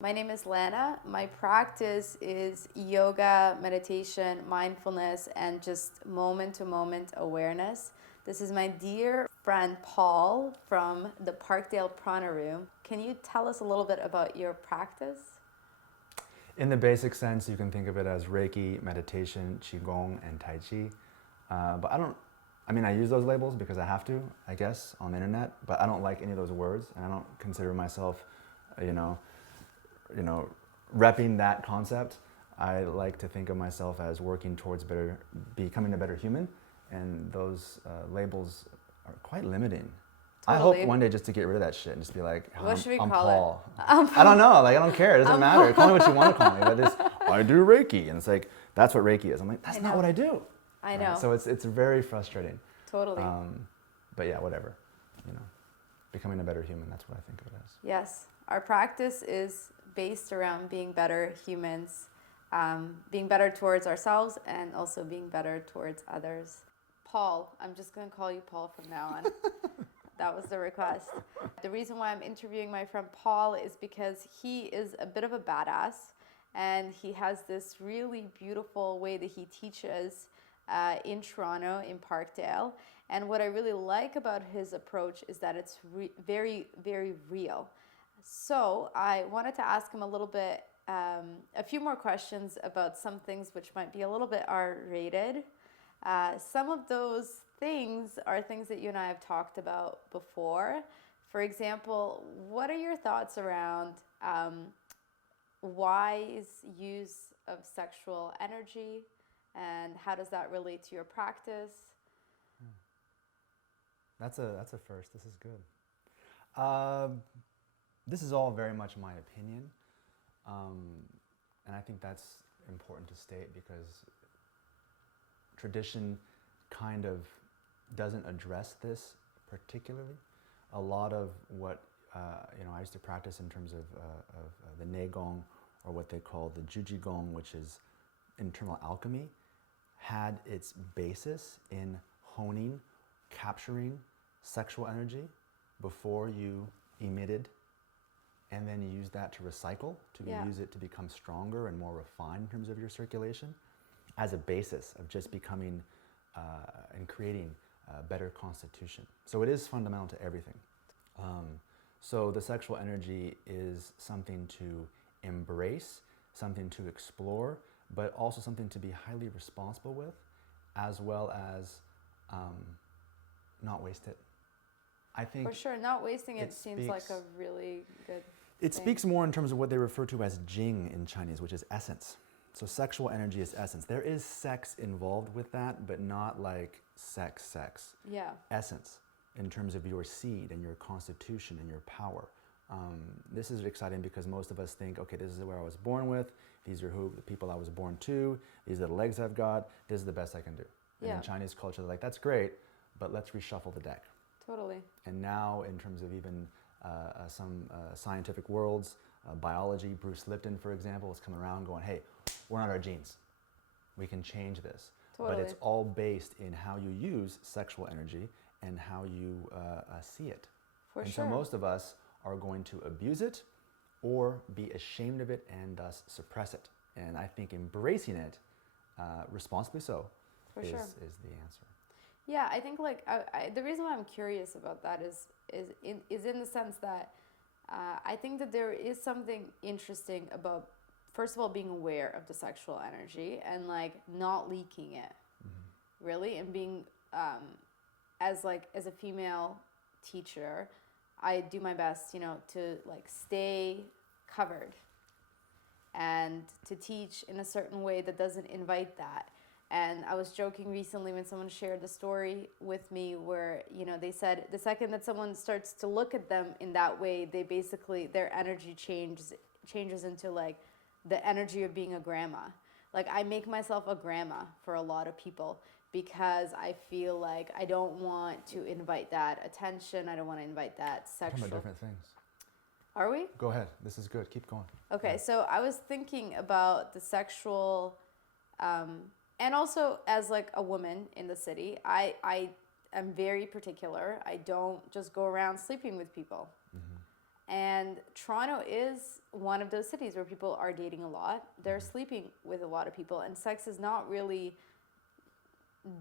My name is Lana. My practice is yoga, meditation, mindfulness, and just moment to moment awareness. This is my dear friend Paul from the Parkdale Prana Room. Can you tell us a little bit about your practice? In the basic sense, you can think of it as Reiki, meditation, Qigong, and Tai Chi. But I use those labels because I have to, I guess, on the internet, but I don't like any of those words, and I don't consider myself, repping that concept. I like to think of myself as working towards becoming a better human, and those labels are quite limiting. Totally. I hope one day just to get rid of that shit and just be like, What should we I'm call Paul. it? I don't know, I don't care, it doesn't matter. Call me what you want to call me, but I do Reiki, and it's like, that's what Reiki is. I'm like, that's not what I do. I know. Right? So it's very frustrating. Totally. But yeah, whatever. Becoming a better human, that's what I think of it as. Yes. Our practice is based around being better humans, being better towards ourselves, and also being better towards others. Paul, I'm just going to call you Paul from now on. That was the request. The reason why I'm interviewing my friend Paul is because he is a bit of a badass, and he has this really beautiful way that he teaches in Toronto, in Parkdale. And what I really like about his approach is that it's very, very real. So I wanted to ask him a few more questions about some things which might be a little bit R-rated. Some of those things are things that you and I have talked about before. For example, what are your thoughts around wise use of sexual energy, and how does that relate to your practice? That's a first. This is good. This is all very much my opinion, and I think that's important to state because tradition kind of doesn't address this particularly. A lot of what I used to practice in terms of the Neigong, or what they call the Jujigong, which is internal alchemy, had its basis in honing, capturing sexual energy before you emitted, and then you use that to recycle, use it to become stronger and more refined in terms of your circulation, as a basis of just becoming and creating a better constitution. So it is fundamental to everything. So the sexual energy is something to embrace, something to explore, but also something to be highly responsible with, as well as not waste it. I think for sure, not wasting it seems like a really good It thing. speaks more in terms of what they refer to as Jing in Chinese, which is essence. So sexual energy is essence. There is sex involved with that, but not like sex. Yeah. Essence, in terms of your seed and your constitution and your power. This is exciting because most of us think, okay, this is where I was born with, these are the people I was born to, these are the legs I've got, this is the best I can do. And in Chinese culture, they're like, that's great, but let's reshuffle the deck. Totally. And now, in terms of even some scientific worlds, biology, Bruce Lipton, for example, is coming around going, hey, we're not our genes. We can change this. Totally. But it's all based in how you use sexual energy and how you see it. For and sure. so most of us are going to abuse it or be ashamed of it and thus suppress it. And I think embracing it, responsibly so, is the answer. Yeah, I think the reason why I'm curious about that is in the sense that I think that there is something interesting about, first of all, being aware of the sexual energy and not leaking it, really, and being as a female teacher, I do my best, to stay covered and to teach in a certain way that doesn't invite that. And I was joking recently when someone shared the story with me where, they said the second that someone starts to look at them in that way, they basically, their energy changes into the energy of being a grandma. I make myself a grandma for a lot of people because I feel like I don't want to invite that attention. I don't want to invite that sexual. We're talking about different things. Are we? Go ahead. This is good. Keep going. Okay, so I was thinking about the sexual, and also as a woman in the city, I am very particular. I don't just go around sleeping with people. And Toronto is one of those cities where people are dating a lot. They're sleeping with a lot of people, and sex is not really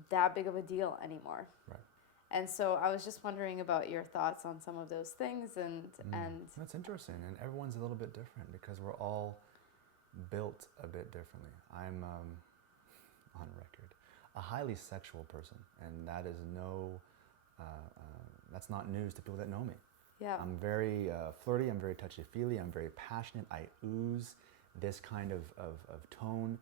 that big of a deal anymore. Right. And so I was just wondering about your thoughts on some of those things, and That's interesting, and everyone's a little bit different because we're all built a bit differently. I'm on record a highly sexual person, and that is that's not news to people that know me. yeah, I'm very flirty, I'm very touchy-feely, I'm very passionate, I ooze this kind of tone.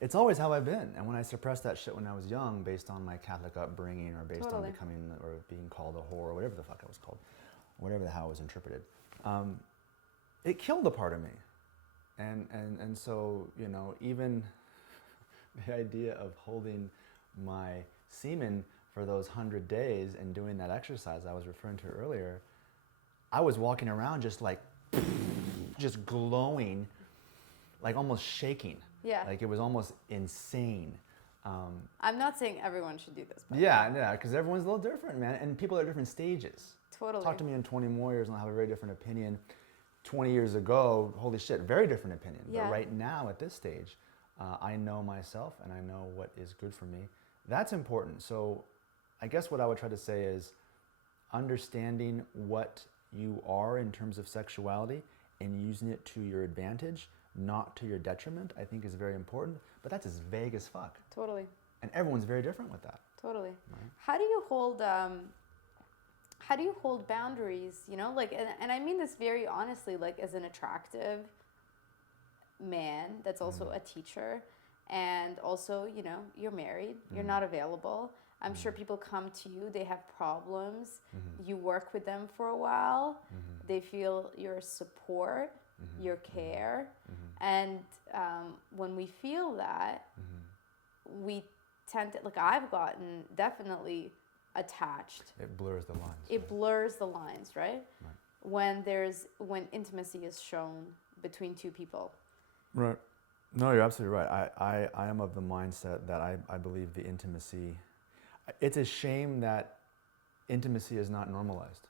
It's always how I've been, and when I suppressed that shit when I was young based on my Catholic upbringing or based on becoming or being called a whore or whatever the fuck I was called, whatever the hell was interpreted, it killed a part of me. And so, you know, even the idea of holding my semen for those 100 days and doing that exercise I was referring to earlier, I was walking around just like, just glowing, like almost shaking. yeah. Like it was almost insane. I'm not saying everyone should do this, but Yeah, because everyone's a little different, man. And people are at different stages. totally. Talk to me in 20 more years and I'll have a very different opinion. 20 years ago, holy shit, very different opinion. Yeah. But right now, at this stage, I know myself and I know what is good for me. That's important. So I guess what I would try to say is understanding what you are in terms of sexuality and using it to your advantage, not to your detriment, I think is very important. But that's as vague as fuck. Totally. And everyone's very different with that. Totally. Right. How do you hold boundaries, you know, like, and I mean this very honestly, like as an attractive man that's also a teacher, and also, you know, you're married, you're not available. I'm sure people come to you, they have problems, you work with them for a while, they feel your support, your care, and when we feel that, we tend to, like, I've gotten definitely attached. It blurs the lines. It blurs the lines, right? Right. When intimacy is shown between two people. Right. No, you're absolutely right. I am of the mindset that I believe the intimacy, it's a shame that intimacy is not normalized.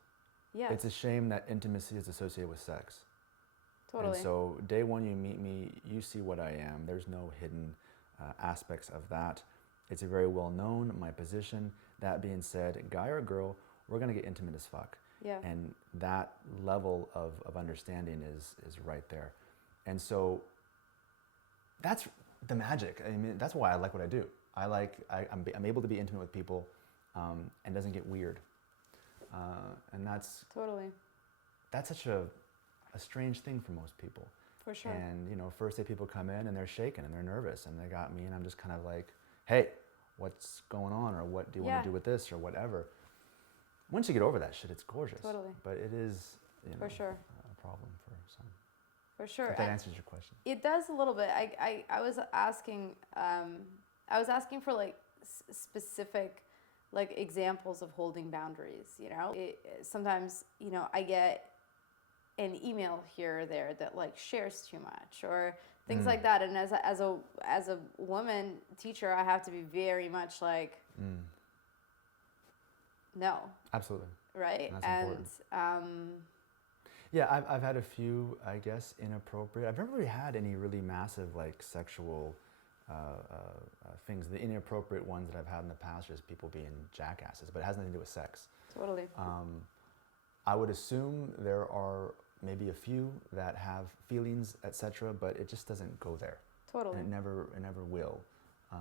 Yeah. It's a shame that intimacy is associated with sex. Totally. And so day one you meet me, you see what I am. There's no hidden aspects of that. It's a very well known, my position. That being said, guy or girl, we're gonna get intimate as fuck. Yeah. And that level of understanding is right there. And so that's the magic. I mean, that's why I like what I do. I'm able to be intimate with people and doesn't get weird. And that's such a strange thing for most people. For sure. And you know, first day people come in and they're shaking and they're nervous and they got me and I'm just kind of like, hey, what's going on, or what do you want to do with this, or whatever. Once you get over that shit, it's gorgeous. Totally. But it is, you know, for sure, a problem for some. For sure. If that answers your question. It does a little bit. I was asking for like specific like examples of holding boundaries, you know. Sometimes, you know, I get an email here or there that like shares too much or things like that, and as a woman teacher, I have to be very much like no. Absolutely. Right? That's and important. Yeah, I've had a few, I guess, inappropriate. I've never really had any really massive like sexual things. The inappropriate ones that I've had in the past are just people being jackasses, but it has nothing to do with sex. Totally. I would assume there are maybe a few that have feelings, etc., but it just doesn't go there. Totally. And it never will. I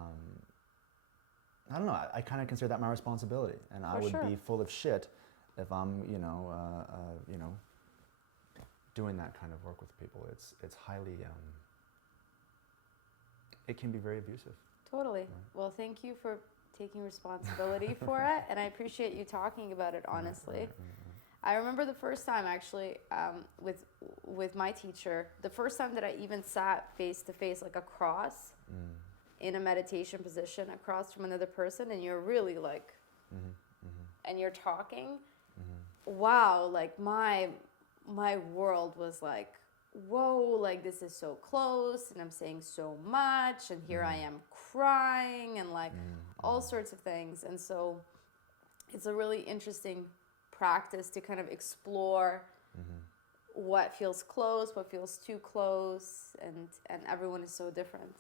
don't know. I kind of consider that my responsibility, and I would be full of shit if I'm, you know, doing that kind of work with people. It's highly. It can be very abusive. Totally. Right. Well, thank you for taking responsibility for it, and I appreciate you talking about it honestly. Right. I remember the first time actually with my teacher, the first time that I even sat face to face, like across in a meditation position across from another person, and you're really like, and you're talking, wow, like my world was like, whoa, like this is so close, and I'm saying so much, and here I am crying, and like all sorts of things. And so it's a really interesting practice to kind of explore what feels close, what feels too close, and everyone is so different.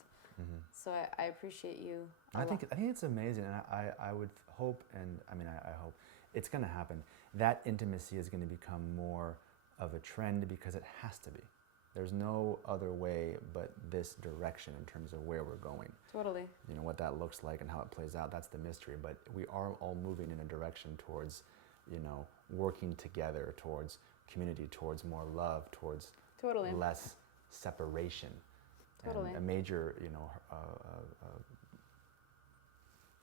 So I appreciate you. I think it's amazing, and I would hope, and I hope it's going to happen. That intimacy is going to become more of a trend because it has to be. There's no other way but this direction in terms of where we're going. Totally. You know, what that looks like and how it plays out, that's the mystery. But we are all moving in a direction towards, you know, working together, towards community, towards more love, towards Totally. less separation. Totally. And a major, you know,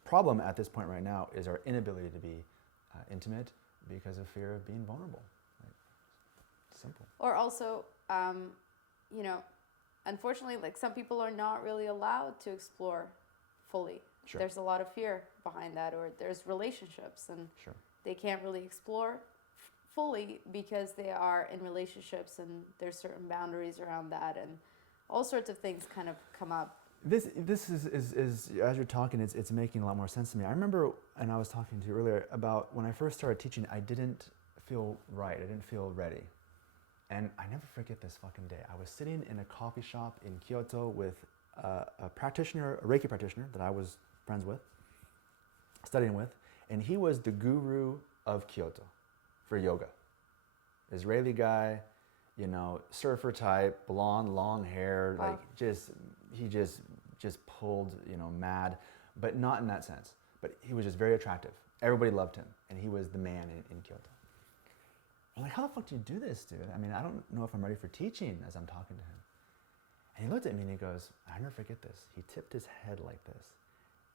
problem at this point right now is our inability to be intimate because of fear of being vulnerable. Right? Simple. Or also, you know, unfortunately, like some people are not really allowed to explore fully. Sure. There's a lot of fear behind that, or there's relationships and Sure. they can't really explore fully because they are in relationships and there's certain boundaries around that, and all sorts of things kind of come up. This is as you're talking, it's making a lot more sense to me. I remember, and I was talking to you earlier about when I first started teaching, I didn't feel right. I didn't feel ready. And I never forget this fucking day. I was sitting in a coffee shop in Kyoto with a practitioner, a Reiki practitioner that I was friends with, studying with, and he was the guru of Kyoto for yoga. Israeli guy, you know, surfer type, blonde, long hair, Wow. like he just pulled, you know, mad, but not in that sense. But he was just very attractive. Everybody loved him, and he was the man in Kyoto. I'm like, how the fuck do you do this, dude? I mean, I don't know if I'm ready for teaching as I'm talking to him. And he looked at me and he goes, I never forget this. He tipped his head like this.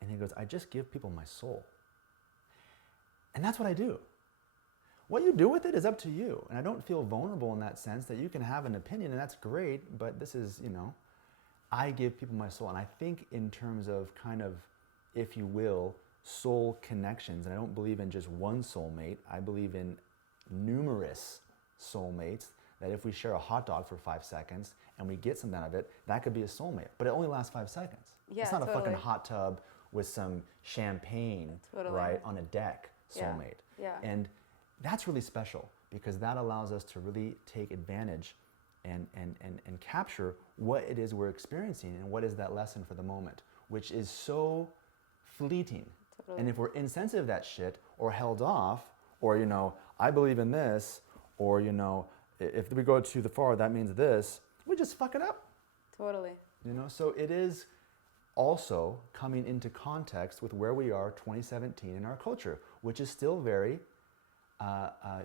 And he goes, I just give people my soul. And that's what I do. What you do with it is up to you. And I don't feel vulnerable in that sense, that you can have an opinion and that's great, but this is, you know, I give people my soul. And I think in terms of kind of, if you will, soul connections, and I don't believe in just one soulmate, I believe in numerous soulmates, that if we share a hot dog for 5 seconds and we get something out of it, that could be a soulmate, but it only lasts 5 seconds. Yeah, it's not totally. a fucking hot tub with some champagne, Totally. right, on a deck soulmate. Yeah. And that's really special because that allows us to really take advantage and capture what it is we're experiencing and what is that lesson for the moment, which is so fleeting. Totally. And if we're insensitive to that shit or held off, or, you know, I believe in this, or, you know, if we go too far, that means this, we just fuck it up. Totally. You know, so it is also coming into context with where we are 2017 in our culture, which is still very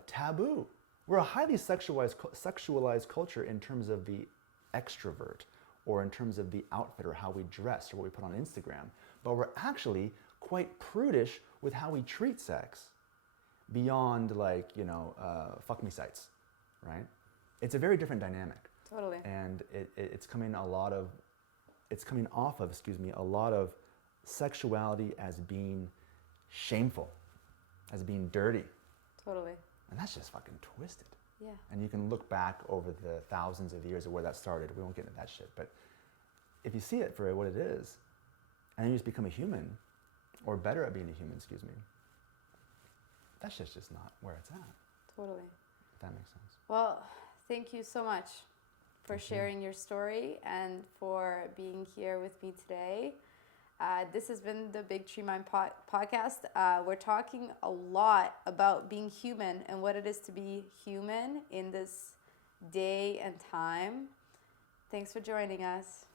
taboo. We're a highly sexualized culture in terms of the extrovert, or in terms of the outfit, or how we dress, or what we put on Instagram. But we're actually quite prudish with how we treat sex, beyond, like, you know, fuck me sites, right? It's a very different dynamic. Totally. And it's coming off of, a lot of sexuality as being shameful, as being dirty. Totally. And that's just fucking twisted. Yeah. And you can look back over the thousands of years of where that started. We won't get into that shit. But if you see it for what it is, and you just become a human, or better at being a human, that's just not where it's at. Totally. If that makes sense. Well, thank you so much for sharing your story and for being here with me today. This has been the BigTreeMind podcast. We're talking a lot about being human and what it is to be human in this day and time. Thanks for joining us.